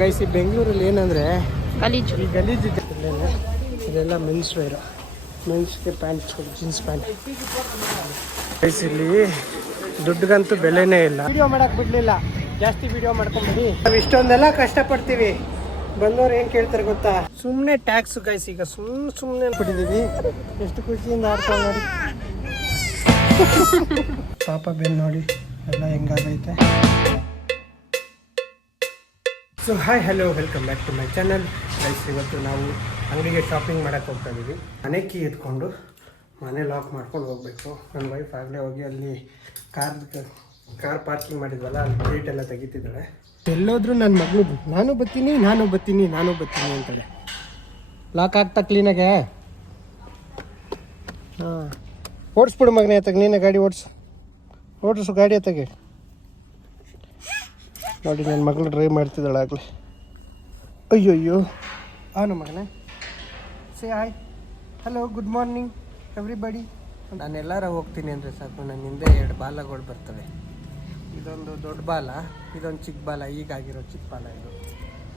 Guys ಈ ಬೆಂಗಳೂರಲ್ಲಿ ಏನಂದರೆ ಗಲೀಜು ಈ ಗಲೀಜು ಇದೆಲ್ಲ ಮೆನ್ಸ್ ವೇರು, ಮೆನ್ಸ್ಗೆ ಪ್ಯಾಂಟ್, ಜೀನ್ಸ್ ಪ್ಯಾಂಟ್. ಗೈಸ್ ಇಲ್ಲಿ ದುಡ್ಡಿಗಂತೂ ಬೆಲೆನೇ ಇಲ್ಲ. ವಿಡಿಯೋ ಮಾಡೋಕೆ ಬಿಡಲಿಲ್ಲ, ಜಾಸ್ತಿ ವಿಡಿಯೋ ಮಾಡ್ಕೊಂಬಿಡಿ. ನಾವು ಇಷ್ಟೊಂದೆಲ್ಲ ಕಷ್ಟಪಡ್ತೀವಿ, ಬಂದವ್ರು ಏನು ಕೇಳ್ತಾರೆ ಗೊತ್ತಾ? ಸುಮ್ಮನೆ ಟ್ಯಾಕ್ಸ್ ಗೈಸ್. ಈಗ ಸುಮ್ಮನೆ ಬಿಟ್ಟಿದ್ದೀವಿ, ಎಷ್ಟು ಖುಷಿಯಿಂದ ಆಡ್ಕೊಂಡು ನೋಡಿ. ಪಾಪ ಬೆನ್ನು ನೋಡಿ ಎಲ್ಲ ಹೆಂಗಾಗೈತೆ. So hi hello welcome back to my channel guys. ಇವತ್ತು ನಾವು ಅಂಗಡಿಗೆ ಶಾಪಿಂಗ್ ಮಾಡೋಕ್ಕೆ ಹೋಗ್ತಾ ಇದ್ದೀವಿ. ಮನೆ ಕೀ ಎತ್ಕೊಂಡು ಮನೆ ಲಾಕ್ ಮಾಡ್ಕೊಂಡು ಹೋಗಬೇಕು. ನನ್ನ ವೈಫ್ ಆಗಲೇ ಹೋಗಿ ಅಲ್ಲಿ ಕಾರ್ ಪಾರ್ಕಿಂಗ್ ಮಾಡಿದ್ವಲ್ಲ, ಅಲ್ಲಿ ಗೇಟ್ ಎಲ್ಲ ತೆಗಿತಿದ್ದಾಳೆ. ಎಲ್ಲೋದ್ರೂ ನನ್ನ ಮಗಳು ನಾನು ಬರ್ತೀನಿ ಅಂತಾಳೆ. ಲಾಕ್ ಆಗ್ತಾ ಕ್ಲೀನಾಗೆ. ಹಾಂ, ಓಡಿಸ್ಬಿಡು ಮಗನೇ, ಎತ್ತಾಗ ನೀನೇ ಗಾಡಿ ಓಡಿಸು ಗಾಡಿ ಎತ್ತಾಗೆ. ನೋಡಿ ನನ್ನ ಮಗಳು ಡ್ರೈವ್ ಮಾಡ್ತಿದ್ದಾಳೆ ಆಗಲೇ. ಅಯ್ಯೋ ಅವನು ಮಗನೇ. Say hi hello good morning everybody. ನಾನು ಎಲ್ಲಾರ ಹೋಗ್ತೀನಿ ಅಂದರೆ ಸಾಕು, ನನ್ನ ಹಿಂದೆ 2 ಬಾಲಗಳು ಬರ್ತವೆ. ಇದೊಂದು ದೊಡ್ಡ ಬಾಲ, ಇದೊಂದು ಚಿಕ್ಕ ಬಾಲ, ಈಗಾಗಿರೋ ಚಿಕ್ಕ ಬಾಲ.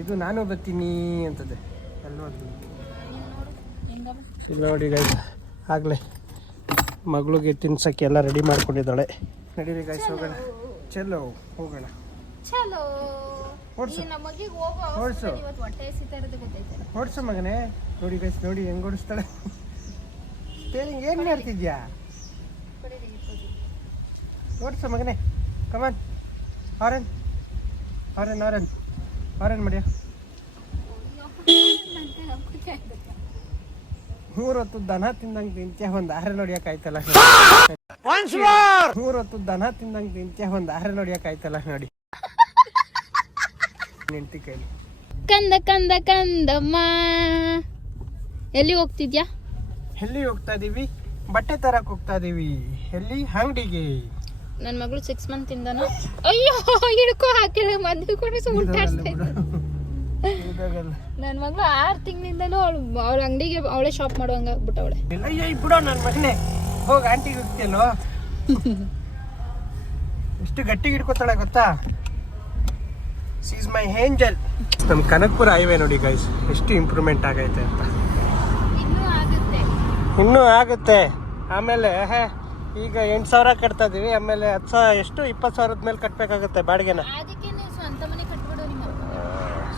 ಇದು ನಾನು ಬರ್ತೀನಿ ಅಂತದೆ. ಅಲ್ಲಿ ನೋಡಿ ಗೈಸ್, ಆಗಲೇ ಮಗಳಿಗೆ ತಿನ್ಸೋಕ್ಕೆ ಎಲ್ಲ ರೆಡಿ ಮಾಡ್ಕೊಂಡಿದ್ದಾಳೆ. ನಡೀರಿ ಗೈಸ್ ಹೋಗೋಣ. ಚಲೋ ಹೋಗೋಣ. ಓಡಿಸು ಮಗನೇ. ನೋಡಿ ಗೈಸ್, ನೋಡಿ ಹೆಂಗ್ ಓಡಿಸ್ತಾಳೆ. ಸ್ಟೇರಿಂಗ್ ಏನು ಮಾಡ್ತಿದ್ಯಾ? ಓಡಿಸು ಮಗನೇ, ಕಮಾನ್. ಆರೆಂಜ್ ಮಾಡಿಯ. 3 ಹೊತ್ತು ದನ ತಿಂದಂಗೆ ತಿಂತ್ಯ, ಒಂದು ಆರೆ ನೋಡಿಯಕ್ಕಾಯ್ತಲ್ಲ. 3 ಹೊತ್ತು ದನ ತಿಂದಂಗೆ ತಿಂತ್ಯ, ಒಂದು ಆರೆ ನೋಡಿಯಕ್ಕಾಯ್ತಲ್ಲ ನೋಡಿ ನಿಂತಿ ಕೈಲಿ. ಕಂದಮ್ಮ ಎಲ್ಲಿ ಹೋಗ್ತಿದ್ಯಾ? ಎಲ್ಲಿ ಹೋಗ್ತಾ ಇದೀವಿ? ಬಟ್ಟೆ ತರಕ್ ಹೋಗ್ತಾ ಇದೀವಿ. ಎಲ್ಲಿ? ಅಂಗಡಿಗೆ. ನನ್ನ ಮಗಳು 6 ಮಂತ್ ಇಂದನು ಅಯ್ಯೋ ಹಿಡ್ಕೊ ಹಾಕಿಲ್ಲ, ಮದ್ದು ಕೊಡಿ ಸುಮ್ಟಾಡ್ಸ್ತಾ ಇದ್ದೆ. ನನ್ನ ಮಗಳು 6 ತಿಂಗಳಿಂದನೂ ಅವಳ ಅಂಗಡಿಗೆ ಅವಳೇ ಶಾಪ್ ಮಾಡುವಂಗ ಬಿಟ್ಟವಳೆ. ಅಯ್ಯೋ ಬಿಡೋ ನನ್ನ ಮಗನೇ, ಹೋಗಿ ಆಂಟಿಗೆ ಹೋಗ್ತಿಯಲ್ಲೋ. ಎಷ್ಟು ಗಟ್ಟಿಗೆ ಹಿಡ್ಕೊತಾಳೆ ಗೊತ್ತಾ? She is my angel. ನಮ್ಮ ಕನಕಪುರ ಹೈವೇ ನೋಡಿ ಗೈಸ್, ಎಷ್ಟು ಇಂಪ್ರೂವ್ಮೆಂಟ್ ಆಗೈತೆ ಅಂತ. ಇನ್ನೂ ಆಗುತ್ತೆ. ಆಮೇಲೆ ಈಗ 8,000 ಕಟ್ತಾ ಇದೀವಿ, ಆಮೇಲೆ 20,000 ಮೇಲೆ ಕಟ್ಬೇಕಾಗುತ್ತೆ ಬಾಡಿಗೆನ.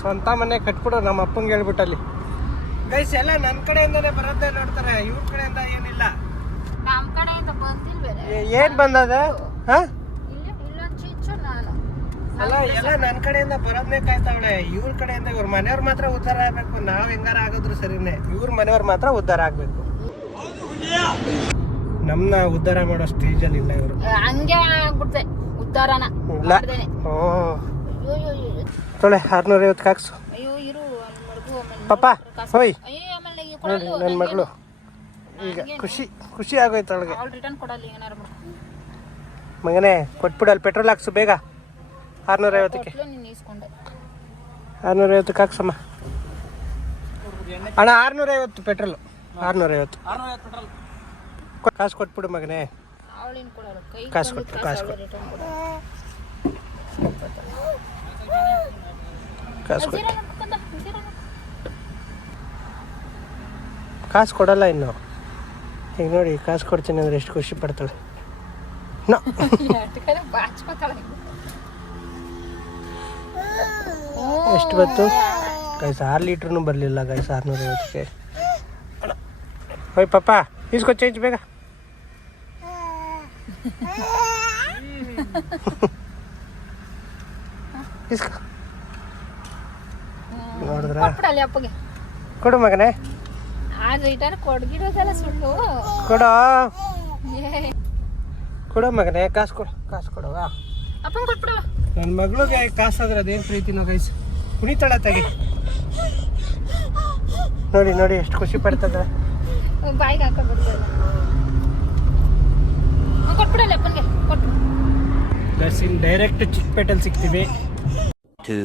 ಸ್ವಂತ ಮನೆ ಕಟ್ಬಿಡು, ನಮ್ಮ ಅಪ್ಪಂಗೆ ಹೇಳ್ಬಿಟ್ಟಲ್ಲಿ. ಗೈಸ್ ಎಲ್ಲ ನನ್ನ ಕಡೆಯಿಂದನೇ ಬರೋದೇ ನೋಡ್ತಾರೆ, ಇವ್ರ ಕಡೆಯಿಂದ ಏನಿಲ್ಲ. ಏನ್ ಬಂದದ? ಅಲ್ಲ, ಎಲ್ಲ ನನ್ನ ಕಡೆಯಿಂದ ಬರೋದನ್ನೇ ಕಾಯ್ತಾವಳೆ. ಇವ್ರ ಕಡೆಯಿಂದ ಇವ್ರ ಮನೆಯವ್ರು ಮಾತ್ರ ಉದ್ಧಾರ ಆಗ್ಬೇಕು. ನಾವ್ ಹೆಂಗಾರ ಆಗೋದ್ರು ಸರಿನೇ, ಇವ್ರ ಮನೆಯವ್ರು ಮಾತ್ರ ಉದ್ಧಾರ ಆಗ್ಬೇಕು. ನಮ್ನ ಉದ್ಧಾರ ಮಾಡೋ ಸ್ಟೇಜಲ್ಲಿ ಇಲ್ಲ ಇವರು. ಹಂಗೆ ಆಗ್ಬಿಡ್ತೆ ಉದ್ಧಾರನ. ಓ ತೊಳೆ 650 ಕಾಕ್ಸು. ಪಾಪ ಹೋಯ್ ನೋಡಿ ನನ್ನ ಮಗಳು ಈಗ ಖುಷಿ ಆಗೋಯ್ತು ಅವಳಿಗೆ. ಮಗನೇ ಕೊಟ್ಬಿಡಲ್ಲಿ ಪೆಟ್ರೋಲ್ ಹಾಕ್ಸು ಬೇಗ. 650ಕ್ಕೆ 650 ಹಾಕ್ಸಮ್ಮ. ಅಣ್ಣ 650 ಪೆಟ್ರೋಲು. 650 ಕಾಸು ಕೊಟ್ಬಿಡು ಮಗನೇ. ಕಾಸು ಕೊಟ್ಟು ಕಾಸು ಕೊಡಲ್ಲ ಇನ್ನು. ಈಗ ನೋಡಿ ಕಾಸು ಕೊಡ್ತೀನಿ ಅಂದ್ರೆ ಎಷ್ಟು ಖುಷಿ ಪಡ್ತಾಳೆ. ಎಷ್ಟು ಬತ್ತು ಗೈಸ್? 6 ಲೀಟ್ರೂ ಬರಲಿಲ್ಲ ಗೈಸ್ 650ಕ್ಕೆ. ಹೋಯ್ ಪಾಪ ಇಸ್ಕೊ ಚೇಂಜ್ ಬೇಗ. ಇಸ್ಕೊ ನೋಡಿದ್ರ ಕೊಡು ಮಗನೇ. ಕೊಡು ಮಗನೇ, ಕಾಸು ಕೊಡುವ. ನನ್ನ ಮಗಳಿಗೆ ಕಾಸಾದ್ರೆ ಅದೇನು ಪ್ರೀತಿನೋ ಗೈಸ್. ಕುಣಿತಾಳ ತೆಗಿ. ನೋಡಿ ಎಷ್ಟು ಖುಷಿ ಪಡ್ತದ. ಡೈರೆಕ್ಟ್ ಚಿಕ್ಕಪೇಟೆಲ್ಲಿ ಸಿಗ್ತೀವಿ. 2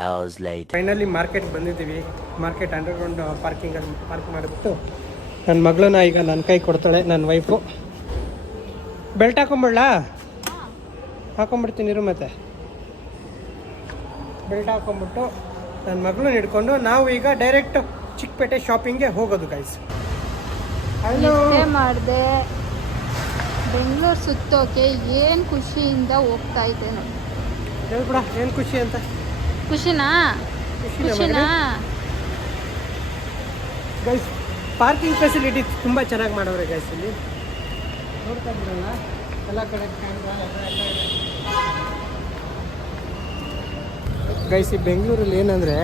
hours later. ಫೈನಲಿ ಮಾರ್ಕೆಟ್ ಬಂದಿದ್ದೀವಿ. ಮಾರ್ಕೆಟ್ ಅಂಡರ್ಗ್ರೌಂಡ್ ಪಾರ್ಕಿಂಗಲ್ಲಿ ಪಾರ್ಕ್ ಮಾಡಿಬಿಟ್ಟು ನನ್ನ ಮಗಳನ್ನ ಈಗ ನನ್ನ ಕೈ ಕೊಡ್ತಾಳೆ ನನ್ನ ವೈಫು. ಬೆಲ್ಟ್ ಹಾಕೊಂಬಿಡ್ತೀನಿ ಇರು. ಮತ್ತೆ ಬೆಲ್ಟ್ ಹಾಕೊಂಬಿಟ್ಟು ನನ್ನ ಮಗಳನ್ನ ಹಿಡ್ಕೊಂಡು ನಾವು ಈಗ ಡೈರೆಕ್ಟ್ ಚಿಕ್ಕಪೇಟೆ ಶಾಪಿಂಗ್ಗೆ ಹೋಗೋದು ಗೈಸ್. ಹಲೋ ಮಾಡಿದೆ ಬೆಂಗಳೂರು ಸುತ್ತೋಕೆ ಏನು ಖುಷಿಯಿಂದ ಹೋಗ್ತಾ ಇದ್ದೇನೆ. ಹೇಳ್ಬಿಡ ಏನು ಖುಷಿ ಅಂತ. ಖುಷಿನಾ ಗೈಸ್ ಪಾರ್ಕಿಂಗ್ ಫೆಸಿಲಿಟಿ ತುಂಬ ಚೆನ್ನಾಗಿ ಮಾಡೋರೆ ಗೈಸ್. ಇಲ್ಲಿ ನೋಡ್ತಾ ಇದ್ದೀರಲ್ಲ ಎಲ್ಲ ಕಡೆ ಕ್ಯಾಮ್ರಾ ಗೈಸ್. ಈ ಬೆಂಗಳೂರಲ್ಲಿ ಏನಂದರೆ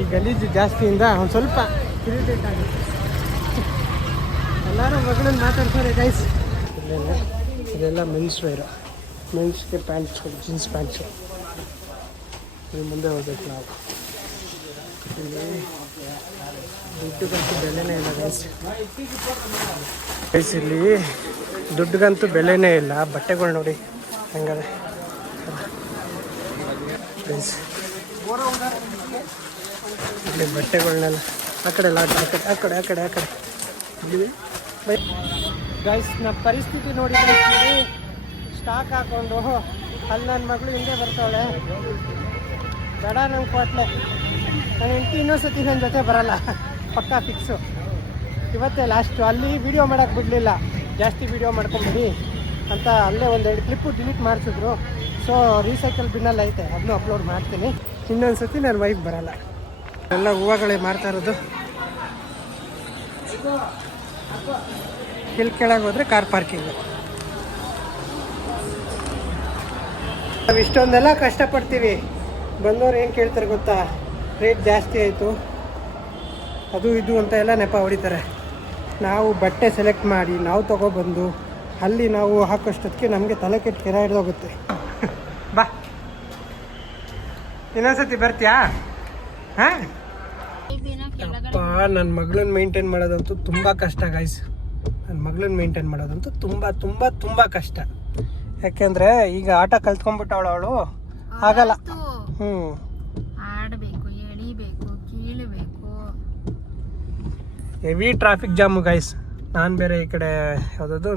ಈ ಗಲೀಜು ಜಾಸ್ತಿಯಿಂದ ಒಂದು ಸ್ವಲ್ಪ ಇರಿಟೇಟ್ ಆಗುತ್ತೆ. ಎಲ್ಲರೂ ಮಗಳನ್ನ ಮಾತಾಡ್ತಾರೆ ಗೈಸ್. ಇಲ್ಲೇನೆ ಇದೆಲ್ಲ ಮೆನ್ಸ್ ವೇರು, ಮೆನ್ಸ್ಗೆ ಪ್ಯಾಂಟ್ಸು, ಜೀನ್ಸ್ ಪ್ಯಾಂಟ್ಸು. ಇಲ್ಲಿ ಮುಂದೆ ಹೋಗ್ಬೇಕು ನಾವು. ಇಲ್ಲಿ ದುಡ್ಡುಗಂತೂ ಬೆಲೆನೇ ಇಲ್ಲ ಗೈಸ್. ಗೈಸ್ ಇಲ್ಲಿ ದುಡ್ಡುಗಂತೂ ಬೆಲೆನೇ ಇಲ್ಲ. ಬಟ್ಟೆಗಳು ನೋಡಿ ಹೆಂಗದೆ ಗೈಸ್. ಇಲ್ಲಿ ಬಟ್ಟೆಗಳನ್ನೆಲ್ಲ ಆ ಕಡೆ ಎಲ್ಲ ಆ ಕಡೆ ಆ ಕಡೆ ಆ ಕಡೆ ಗೈಸ್. ನಮ್ಮ ಪರಿಸ್ಥಿತಿ ನೋಡಿ ಸ್ಟಾಕ್ ಹಾಕೊಂಡು ಅಲ್ಲಿ ನನ್ನ ಮಗಳು ಹಿಂದೆ ಬರ್ತಾವಳೆ. ಬೇಡ ನಂಗೆ ಕೊಟ್ಲೆ, ನನ್ನ ಹೆಂಡತಿ ಇನ್ನೊಂದ್ಸತಿ ನನ್ನ ಜೊತೆ ಬರಲ್ಲ, ಪಕ್ಕಾ ಫಿಕ್ಸು. ಇವತ್ತೇ ಲಾಸ್ಟು. ಅಲ್ಲಿ ವೀಡಿಯೋ ಮಾಡೋಕ್ಕೆ ಬಿಡಲಿಲ್ಲ, ಜಾಸ್ತಿ ವೀಡಿಯೋ ಮಾಡ್ಕೊಂಬಿಡಿ ಅಂತ ಅಲ್ಲೇ ಒಂದೆರಡು ಕ್ಲಿಪ್ಪು ಡಿಲೀಟ್ ಮಾಡಿಸಿದ್ರು. ಸೊ ರೀಸೈಕಲ್ ಬಿನ್ನಲ್ಲಿ ಐತೆ, ಅದನ್ನೂ ಅಪ್ಲೋಡ್ ಮಾಡ್ತೀನಿ. ಇನ್ನೊಂದ್ಸತಿ ನನ್ನ ವೈಫ್ ಬರಲ್ಲ. ಎಲ್ಲ ಹೂವುಗಳೇ ಮಾರ್ತಾ ಇರೋದು. ಇಲ್ಲಿ ಕೆಳಗೆ ಹೋದರೆ ಕಾರ್ ಪಾರ್ಕಿಂಗು. ನಾವು ಇಷ್ಟೊಂದೆಲ್ಲ ಕಷ್ಟಪಡ್ತೀವಿ, ಬಂದವ್ರು ಏನು ಕೇಳ್ತಾರೆ ಗೊತ್ತಾ? ರೇಟ್ ಜಾಸ್ತಿ ಆಯಿತು, ಅದು ಇದು ಅಂತ ಎಲ್ಲ ನೆಪ ಹೊಡಿತಾರೆ. ನಾವು ಬಟ್ಟೆ ಸೆಲೆಕ್ಟ್ ಮಾಡಿ ನಾವು ತೊಗೊಬಂದು ಅಲ್ಲಿ ನಾವು ಹಾಕೋಷ್ಟೊತ್ತಿಗೆ ನಮಗೆ ತಲೆ ಕೆಟ್ಟು ಕೆರೆ ಹಿಡ್ದೋಗುತ್ತೆ. ಬಾ ಇನ್ನೊಂದ್ಸತಿ ಬರ್ತೀಯಾ? ಹಾಂ ಅಪ್ಪ, ನನ್ನ ಮಗಳನ್ನ ಮೇಂಟೈನ್ ಮಾಡೋದಂತೂ ತುಂಬ ಕಷ್ಟ ಗೈಸ್. ನನ್ನ ಮಗಳನ್ನ ಮೇಂಟೈನ್ ಮಾಡೋದಂತೂ ತುಂಬ ತುಂಬ ತುಂಬ ಕಷ್ಟ. ಯಾಕೆಂದರೆ ಈಗ ಆಟ ಕಲ್ತ್ಕೊಂಡ್ಬಿಟ್ಟವಳು ಅವಳು, ಆಗಲ್ಲ. ಆಡಬೇಕು, ಎಳಿಬೇಕು, ಕೀಳಬೇಕು. Heavy traffic jam guys. ನಾನು ಬೇರೆ ಈ ಕಡೆ ಯಾವುದಾದ್ರು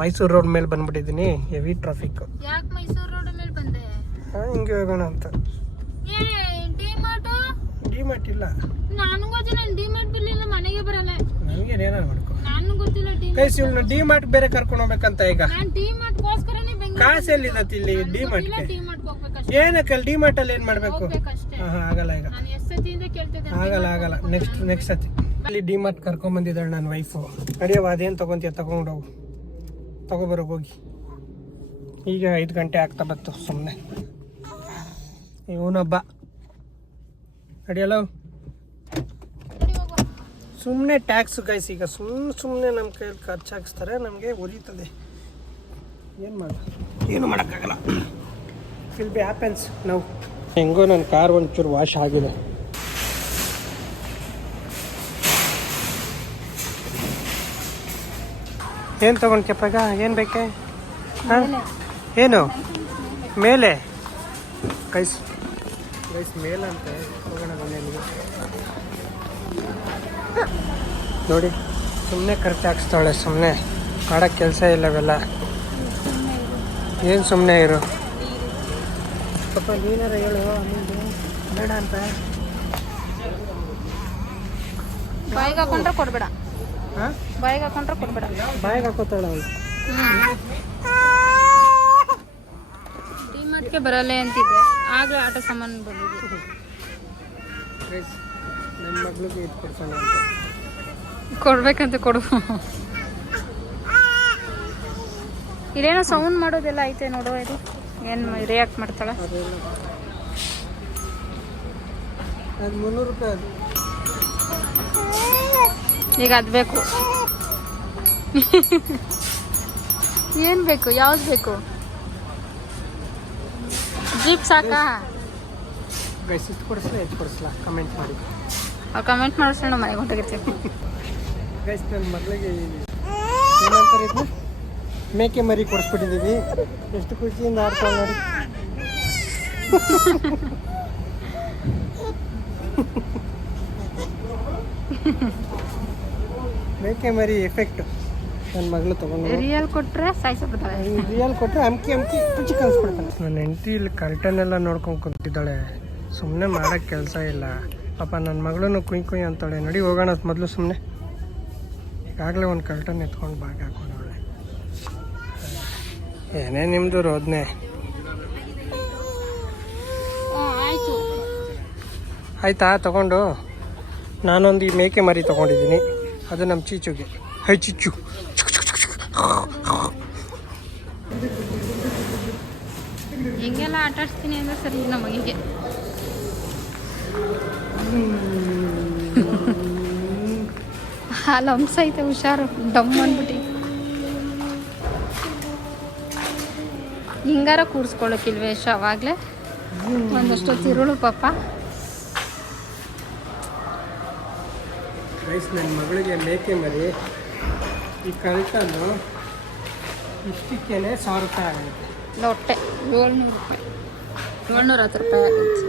ಮೈಸೂರು ರೋಡ್ ಮೇಲೆ ಬಂದ್ಬಿಟ್ಟಿದ್ದೀನಿ. Heavy traffic. ಯಾಕೆ ಮೈಸೂರು ರೋಡ್ ಮೇಲೆ ಬಂದೆ? ಹಿಂಗೆ ಹೋಗೋಣ ಅಂತ. ಡಿಮಾರ್ಟ್ ಇಲ್ಲ. ನನಗೆ ಗೊತ್ತಿಲ್ಲ, ಡಿಮಾರ್ಟ್ ಬರಲಿಲ್ಲ, ಮನೆಗೆ ಬರಲ್ಲ. ನನಗೆ ಏನಾರು ಮಾಡ್ಕೊ. ನನಗೆ ಗೊತ್ತಿಲ್ಲ ಗೈಸ್. ಇವಳು ಡಿಮಾರ್ಟ್ ಬೇರೆ ಕರ್ಕೊಂಡು ಹೋಗ್ಬೇಕಂತ. ಈಗ ನಾನು ಡಿಮಾರ್ಟ್ಗೋಸ್ಕರನೇ ಬೆಂಗಳೂರು ಕಾಸು ಎಲ್ಲಿದತ್ತು ಇಲ್ಲಿ ಡಿಮಾರ್ಟ್ಗೆ? ಡಿಮಾರ್ಟ್ ಹೋಗ್ಬೇಕಷ್ಟೇ. ಏನಕ್ಕೆ ಅಲ್ಲಿ ಡಿಮಾರ್ಟ್ ಅಲ್ಲಿ ಏನು ಮಾಡಬೇಕು? ಆಗಲ್ಲ ಈಗ, ನಾನು ಎಷ್ಟು ಸತಿಯಿಂದ ಕೇಳ್ತಿದ್ದೆ. ಆಗಲ್ಲ. ನೆಕ್ಸ್ಟ್ ಸತಿ ಅಲ್ಲಿ ಡಿಮಾರ್ಟ್ ಕರ್ಕೊಂಬಂದಿದ್ದಾಳೆ ನನ್ನ ವೈಫು. ನಡೆಯವ, ಅದೇನು ತೊಗೊಂತೀಯ ತಗೊಂಡೋಗು, ತಗೊಬರೋಗಿ ಹೋಗಿ. ಈಗ 5 ಗಂಟೆ ಆಗ್ತಾ ಬಂತು. ಸುಮ್ಮನೆ ಇವನೊಬ್ಬ ನಡೆಯಲ್ಲ, ಸುಮ್ಮನೆ ಟ್ಯಾಕ್ಸ್ ಗೈಸ್. ಈಗ ಸುಮ್ಮನೆ ನಮ್ಮ ಕೈಯಲ್ಲಿ ಖರ್ಚಾಗಿಸ್ತಾರೆ, ನಮಗೆ ಉರಿತದೆ. ಏನು ಮಾಡೋಕ್ಕಾಗಲ್ಲ. ವಿಲ್ ಬಿ ಹ್ಯಾಪನ್ಸ್ ನಾವು. ಹೆಂಗೋ ನನ್ನ ಕಾರ್ ಒಂಚೂರು ವಾಶ್ ಆಗಿದೆ. ಏನು ತೊಗೊಂಡ್ಯಪ್ಪಾಗ? ಏನು ಬೇಕೆ? ಹಾಂ, ಏನು ಮೇಲೆ? ಗೈಸ್ ಮೇಲಂತೆ ಹೋಗೋಣ ಮನೆಯಲ್ಲಿ. ನೋಡಿ ಸುಮ್ಮನೆ ಖರ್ಚು ಹಾಕ್ಸ್ತಾವಳೆ. ಸುಮ್ಮನೆ ಮಾಡೋಕ್ಕೆ ಕೆಲಸ ಇಲ್ಲವೆಲ್ಲ. ಏನು ಸುಮ್ಮನೆ ಇರು ಪಾಪ. ನೀನಾರ ಹೇಳು ಆಮೇಲೆ ಬೇಡ ಅಂತ. ಬಾಯಿಗೆ ಹಾಕೊಂಡ್ರೆ ಕೊಡ್ಬೇಡ. ಹಾಂ, ಬಾಯಿಗೆ ಹಾಕೊಂಡ್ರೆ ಕೊಡ್ಬೇಡ. ಬಾಯಿಗೆ ಹಾಕೋತಾಳೆ ಅವಳು. ಡಿಮಾರ್ಟ್ಗೆ ಬರಲ್ಲ ಅಂತಿದ್ದೆ, ಆಗಲೇ ಆಟ ಸಾಮಾನು ಬಂದಿದೆ. ನನ್ನ ಮಗಳಿಗೆ ಇದು ಕೊಡ್ಸೋಣ ಅಂತ. ಕೊಡ್ಬೇಕಂತ ಕೊಡು. ಇಲ್ಲೇನೋ ಸೌಂಡ್ ಮಾಡೋದೆಲ್ಲ ಐತೆ ನೋಡು. ಇದು ಏನು ರಿಯಾಕ್ಟ್ ಮಾಡ್ತಾಳೆ? ಅದು 300 ರೂಪಾಯಿ. ಅದು ಈಗ ಅದು ಬೇಕು. ಏನು ಬೇಕು? ಯಾವ್ದು ಬೇಕು? ಜೀಪ್ ಸಾಕಾ? ಗೈಸ್ ಇಷ್ಟು ಕೊಡಿಸ್ಲಾ ಹೆಚ್ಚು ಕೊಡಿಸ್ಲಾ? ಕಮೆಂಟ್ ಮಾಡಿ. ಕಮೆಂಟ್ ಮಾಡಿಸೋಣ, ಮನೆಗೆ ಹೊಂಟಾಗಿರ್ತೀವಿ. ಗೈಸ್ ನನ್ನ ಮಗಳಿಗೆ ಏನಂತಾರೆ ಇದು, ಮೇಕೆ ಮರಿ ಕೊಡಿಸ್ಬಿಟ್ಟಿದ್ದೀವಿ. ಎಷ್ಟು ಖುಷಿಯಿಂದ ಆಡ್ತಾಳೆ ನೋಡಿ. ಮೇಕೆ ಮರಿ ಎಫೆಕ್ಟ್ ನನ್ನ ಮಗಳು ತಗೊಂಡು. ರಿಯಲ್ ಕೊಟ್ಟರೆ ಸಾಯಿಸ್ಬಿಡ್ತಾಳೆ. ರಿಯಲ್ ಕೊಟ್ಟರೆ ಅಮ್ಕಿ ಪುಚ್ಚಿ ಕಲಿಸ್ಬಿಡ್ತಾಳೆ. ನನ್ನ ಹೆಂಡತಿ ಇಲ್ಲಿ ಕರ್ಟನ್ ಎಲ್ಲ ನೋಡ್ಕೊಂಡು ಕುಂತಿದ್ದಾಳೆ. ಸುಮ್ಮನೆ ಮಾಡೋಕ್ಕೆ ಕೆಲಸ ಇಲ್ಲ. ಪಾಪ ನನ್ನ ಮಗಳೂ ಕುಯ್ ಅಂತಾಳೆ. ನೋಡಿ ಹೋಗೋಣ ಮೊದಲು ಸುಮ್ಮನೆ. ಈಗಾಗಲೇ ಒಂದು ಕರ್ಟನ್ ಎತ್ಕೊಂಡು ಬಾಗಿ ಹಾಕೊಂಡವಳೆ. ಏನೇ ನಿಮ್ಮದು ರೋದನೆ. ಆಯ್ತು ಆಯಿತಾ ತಗೊಂಡು? ನಾನೊಂದು ಈ ಮೇಕೆ ಮರಿ ತೊಗೊಂಡಿದ್ದೀನಿ. ಅದು ನಮ್ಮ ಚೀಚುಗೆ. ಹೈ ಚಿಚ್ಚು. ಹಿಂಗೆಲ್ಲ ಆಟ ಆಡ್ಸ್ತೀನಿ ಅಂದರೆ ಸರಿ ನಮ್ಮ ಮಗಿಗೆ. ಅಲ್ಲಿ ಹಂಸ ಐತೆ, ಹುಷಾರು, ಡಮ್ ಅಂದ್ಬಿಟ್ಟು. ಹಿಂಗಾರ ಕೂಡಿಸ್ಕೊಳ್ಳೋಕ್ಕಿಲ್ವೇ ಅವಾಗಲೇ ಒಂದಷ್ಟು ತಿರುಳು ಪಾಪ. ರೈಸ್ ನನ್ನ ಮಗಳಿಗೆ ಮೇಕೆ ಮರಿ ಈ ಕಳ್ತಂದು ಇಷ್ಟಕ್ಕೇನೆ 1000 ರೂಪಾಯಿ ಆಗುತ್ತೆ. ಲೊಟ್ಟೆ 700 ರೂಪಾಯಿ, 710 ರೂಪಾಯಿ ಆಗುತ್ತೆ.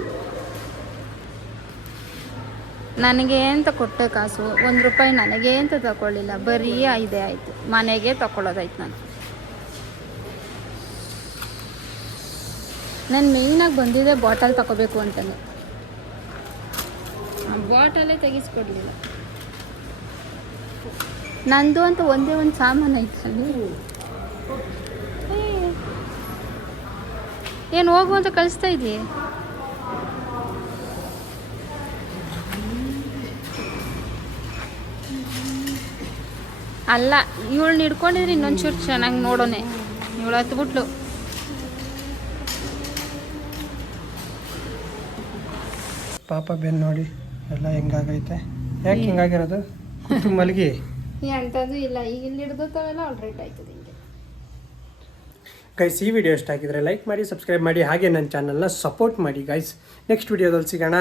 ನನಗೆ ಅಂತ ಕೊಟ್ಟೆ ಕಾಸು 1 ರೂಪಾಯಿ ನನಗೆ ಅಂತ ತಗೊಳ್ಳಿಲ್ಲ, ಬರೀ 5 ಆಯಿತು. ಮನೆಗೆ ತಗೊಳ್ಳೋದಾಯ್ತು. ನಾನು ಮೇಯ್ನಾಗಿ ಬಂದಿದ್ದೆ ಬಾಟಲ್ ತಗೋಬೇಕು ಅಂತಲೇ. ಆ ಬಾಟಲೇ ತೆಗಿಸ್ಕೊಡ್ಲಿಲ್ಲ. ನಂದು ಅಂತ ಒಂದೇ ಒಂದು ಸಾಮಾನು ಐತೆ ಅಲ್ಲಿ. ಏನು ಹೋಗು ಅಂತ ಕಳಿಸ್ತಾ ಇದೆಯೇ? ಅಲ್ಲ, ಇವಳನ್ನ ಹಿಡ್ಕೊಂಡಿದ್ರೆ ಇನ್ನೊಂಚೂರು ಚೆನ್ನಾಗಿ ನೋಡೋನೆ. ಇವಳು ಹತ್ಬಿಟ್ಲು. ಪಾಪ ಬೆನ್ನು ನೋಡಿ ಎಲ್ಲ ಹೆಂಗಾಗೈತೆ. ಯಾಕೆ ಹಿಂಗಾಗಿರೋದು? ಕುತ್ತು ಮಲಗಿ ಎಂಥದ್ದು ಇಲ್ಲ, ಈಗ ಇಲ್ಲಿ ಹಿಡ್ದೋತಾವೆಲ್ಲ ಆಲ್ರೆಡಿ ಆಯ್ತದೆ ಹಿಂಗೆ. ಗೈಸ್, ಈ ವಿಡಿಯೋ ಇಷ್ಟ ಆಗಿದ್ರೆ ಲೈಕ್ ಮಾಡಿ, ಸಬ್ಸ್ಕ್ರೈಬ್ ಮಾಡಿ, ಹಾಗೆ ನನ್ನ ಚಾನಲ್ನ ಸಪೋರ್ಟ್ ಮಾಡಿ ಗೈಸ್. ನೆಕ್ಸ್ಟ್ ವಿಡಿಯೋದಲ್ಲಿ ಸಿಗೋಣ.